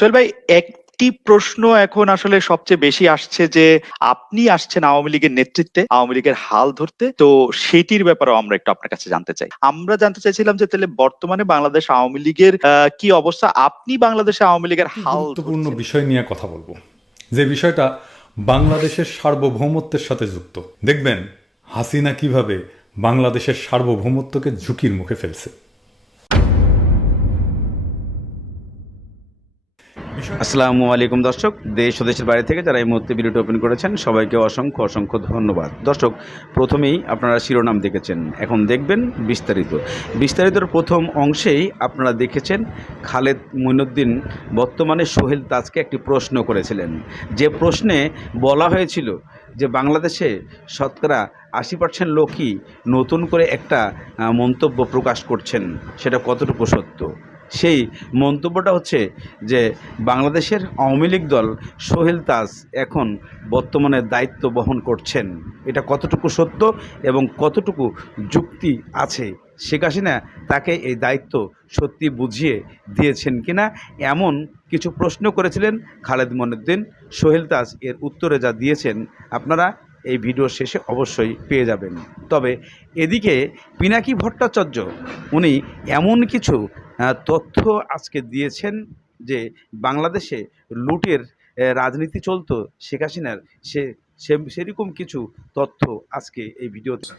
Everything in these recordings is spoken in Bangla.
সোহেল ভাই একটি প্রশ্ন এখন আসলে সবচেয়ে বেশি আসছে যে আপনি আসছেন আওয়ামী লীগের নেতৃত্বে আওয়ামী লীগের হাল ধরতে তো সেটির ব্যাপারেও আমরা একটু আপনার কাছে জানতে চাই। আমরা জানতে চাইছিলাম যে তাহলে বর্তমানে বাংলাদেশ আওয়ামী লীগের কি অবস্থা? আপনি বাংলাদেশে আওয়ামী লীগের হাল গুরুত্বপূর্ণ বিষয় নিয়ে কথা বলব। যে বিষয়টা বাংলাদেশের সার্বভৌমত্বের সাথে যুক্ত। দেখবেন হাসিনা কীভাবে বাংলাদেশের সার্বভৌমত্বকে ঝুঁকির মুখে ফেলছে। আসসালামু আলাইকুম দর্শক, দেশ ও দেশের বাইরে থেকে যারা এই মুহূর্তে ভিডিওটি ওপেন করেছেন, সবাইকে অসংখ্য অসংখ্য ধন্যবাদ। দর্শক, প্রথমেই আপনারা শিরোনাম দেখেছেন, এখন দেখবেন বিস্তারিত। বিস্তারিতর প্রথম অংশেই আপনারা দেখেছেন, খালেদ মইনুদ্দিন বর্তমানে সোহেল তাজকে একটি প্রশ্ন করেছিলেন। যে প্রশ্নে বলা হয়েছিল যে বাংলাদেশে শতকরা আশি পার্সেন্ট লোকই নতুন করে একটা মন্তব্য প্রকাশ করছেন, সেটা কতটুকু সত্য? সেই মন্তব্যটা হচ্ছে যে বাংলাদেশের আওয়ামী লীগ দল সোহেল তাজ এখন বর্তমানে দায়িত্ব বহন করছেন। এটা কতটুকু সত্য এবং কতটুকু যুক্তি আছে শেখ হাসিনা তাকে এই দায়িত্ব সত্যি বুঝিয়ে দিয়েছেন কিনা? এমন কিছু প্রশ্ন করেছিলেন খালেদ মনুদ্দিন সোহেল তাজ এর উত্তরে যা দিয়েছেন আপনারা এই ভিডিও শেষে অবশ্যই পেয়ে যাবেন। তবে এদিকে পিনাকি ভট্টাচার্য, উনি এমন কিছু তথ্য আজকে দিয়েছেন যে বাংলাদেশে লুটের রাজনীতি চলতো শেখ হাসিনার। সে সে- সেরকম কিছু তথ্য আজকে এই ভিডিওতে।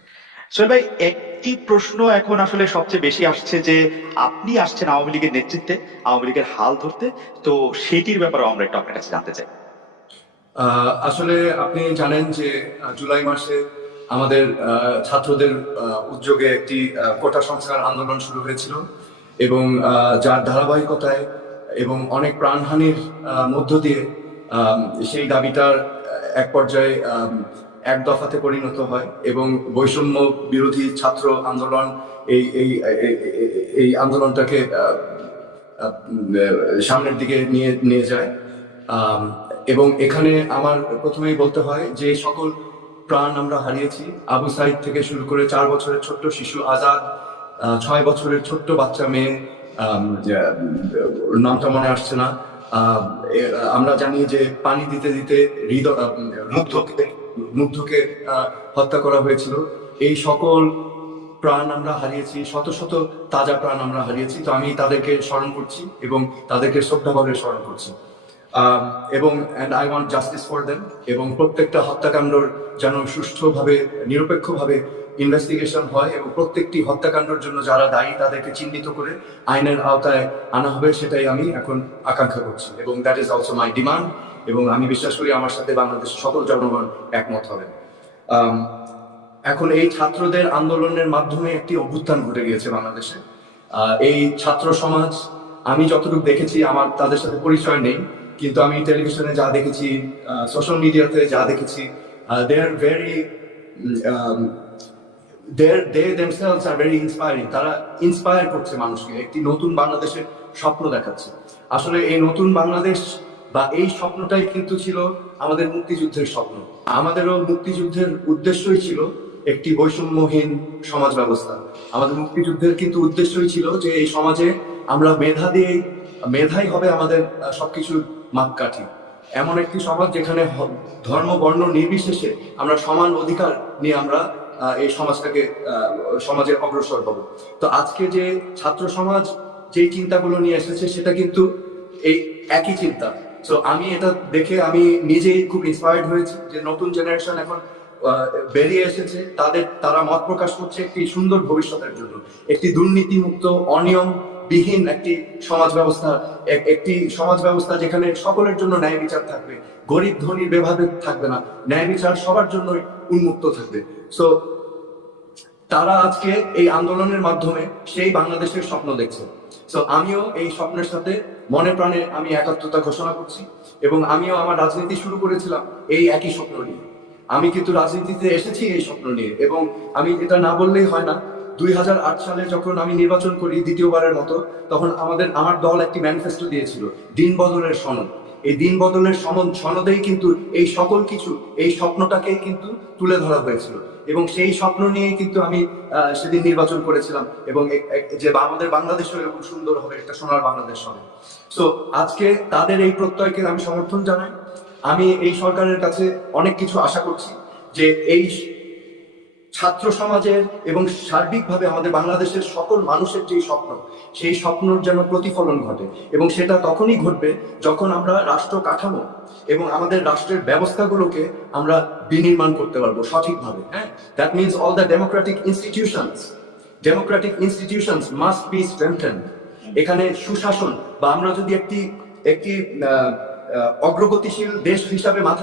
সোহেল ভাই একটি প্রশ্ন এখন আসলে সবচেয়ে বেশি আসছে যে আপনি আসছেন আওয়ামী লীগের নেতৃত্বে আওয়ামী লীগের হাল ধরতে। তো সেটির ব্যাপারেও আমরা একটু আপনার কাছে জানতে চাই। আসলে আপনি জানেন যে জুলাই মাসে আমাদের ছাত্রদের উদ্যোগে একটি কোটা সংস্কার আন্দোলন শুরু হয়েছিল। এবং যার ধারাবাহিকতায় এবং অনেক প্রাণহানির মধ্য দিয়ে সেই দাবিটার এক পর্যায়ে এক দফাতে পরিণত হয় এবং বৈষম্য বিরোধী ছাত্র আন্দোলন এই এই, এই- আন্দোলনটাকে সামনের দিকে নিয়ে নিয়ে যায়। এবং এখানে আমার প্রথমেই বলতে হয় যে সকল প্রাণ আমরা হারিয়েছি। আবু সাইদ থেকে শুরু করে চার বছরের ছোট্ট শিশু আজাদ ছয় বছরের ছোট্ট বাচ্চা মেয়ে নামটা মনে আসছে না। আমরা জানি যে পানি দিতে দিতে হৃদয় মুগ্ধকে হত্যা করা হয়েছিল। এই সকল প্রাণ আমরা হারিয়েছি, শত শত তাজা প্রাণ আমরা হারিয়েছি। তো আমি তাদেরকে স্মরণ করছি এবং তাদেরকে শ্রদ্ধাভাবে স্মরণ করছি। এবং and I want justice for them এবং প্রত্যেকটা হত্যাকাণ্ডর যেন সুষ্ঠুভাবে, নিরপেক্ষভাবে ইনভেস্টিগেশন হয় এবং প্রত্যেকটি হত্যাকাণ্ডের জন্য যারা দায়ী তাদেরকে চিহ্নিত করে আইনের আওতায় আনা হবে সেটাই আমি এখন আকাঙ্ক্ষা করছি এবং that is also my demand এবং আমি বিশ্বাস করি আমার সাথে বাংলাদেশের সকল জনগণ একমত হবে। আম, এখন এই ছাত্রদের আন্দোলনের মাধ্যমে একটি অভ্যুত্থান ঘটে গিয়েছে বাংলাদেশে। এই ছাত্র সমাজ আমি যতটুকু দেখেছি আমার তাদের সাথে পরিচয় নেই কিন্তু আমি টেলিভিশনে যা দেখেছি সোশ্যাল মিডিয়াতে যা দেখেছি they are very they themselves are very inspiring তারা ইন্সপায়ার করছে মানুষকে। একটি নতুন বাংলাদেশের স্বপ্ন দেখাচ্ছে। আসলে এই নতুন বাংলাদেশ বা এই স্বপ্নটাই কিন্তু ছিল আমাদের মুক্তিযুদ্ধের স্বপ্ন। আমাদেরও মুক্তিযুদ্ধের উদ্দেশ্যই ছিল একটি বৈষম্যহীন সমাজ ব্যবস্থা। আমাদের মুক্তিযুদ্ধের কিন্তু উদ্দেশ্যই ছিল যে এই সমাজে আমরা মেধা দিয়ে মেধাই হবে আমাদের সবকিছুর মাপকাঠি। এমন একটি সমাজ যেখানে ধর্ম, বর্ণ নির্বিশেষে আমরা সমান অধিকার নিয়ে আমরা এই সমাজটাকে আহ, সমাজে অগ্রসর হব। তো আজকে যে ছাত্র সমাজ যেই চিন্তাগুলো নিয়ে এসেছে সেটা কিন্তু এই একই চিন্তা। তো আমি এটা দেখে আমি নিজেই খুব ইন্সপায়ার্ড হয়েছি যে নতুন জেনারেশন এখন বেরিয়ে এসেছে। তাদের তারা মত প্রকাশ করছে একটি সুন্দর ভবিষ্যতের জন্য। একটি দুর্নীতিমুক্ত অনিয়ম বিহীন একটি সমাজ ব্যবস্থা এক- একটি সমাজ ব্যবস্থা যেখানে সকলের জন্য ন্যায় বিচার থাকবে। গরিব ধনীর ভেদাভেদ থাকবে না। ন্যায় বিচার সবার জন্যই উন্মুক্ত থাকবে। সো তারা আজকে এই আন্দোলনের মাধ্যমে সেই বাংলাদেশের স্বপ্ন দেখছে। সো আমিও এই স্বপ্নের সাথে মনে প্রাণে আমি একাত্মতা ঘোষণা করছি এবং আমিও আমার রাজনীতি শুরু করেছিলাম এই একই স্বপ্ন নিয়ে। আমি কিন্তু রাজনীতিতে এসেছি এই স্বপ্ন নিয়ে এবং আমি এটা না বললেই হয় না, দুই হাজার আট সালে যখন আমি নির্বাচন করি দ্বিতীয়বারের মতো, তখন আমাদের, আমার দল একটি ম্যানিফেস্টো দিয়েছিল দিন বদলের সনদ। এই দিন বদলের সনদ সনদেই কিন্তু এই সকল কিছু, এই স্বপ্নটাকেই কিন্তু তুলে ধরা হয়েছিল। এবং সেই স্বপ্ন নিয়েই কিন্তু আমি সেদিন নির্বাচন করেছিলাম এবং যে আমাদের বাংলাদেশও এরকম সুন্দর হবে, একটা সোনার বাংলাদেশ হবে। সো আজকে তাদের এই প্রত্যয়কে আমি সমর্থন জানাই। আমি এই সরকারের কাছে অনেক কিছু আশা করছি যে এই ছাত্র সমাজের এবং সার্বিকভাবে আমাদের বাংলাদেশের সকল মানুষের যে স্বপ্ন, সেই স্বপ্নর যেন প্রতিফলন ঘটে এবং সেটা তখনই ঘটবে যখন আমরা রাষ্ট্র কাঠামো এবং আমাদের রাষ্ট্রের ব্যবস্থাগুলোকে আমরা বিনির্মাণ করতে পারব সঠিকভাবে হ্যাঁ? That means all the democratic institutions democratic institutions must be strengthen এখানে সুশাসন বা আমরা যদি একটি একটি অগ্রগতিশীল দেশ হিসাবে মাথা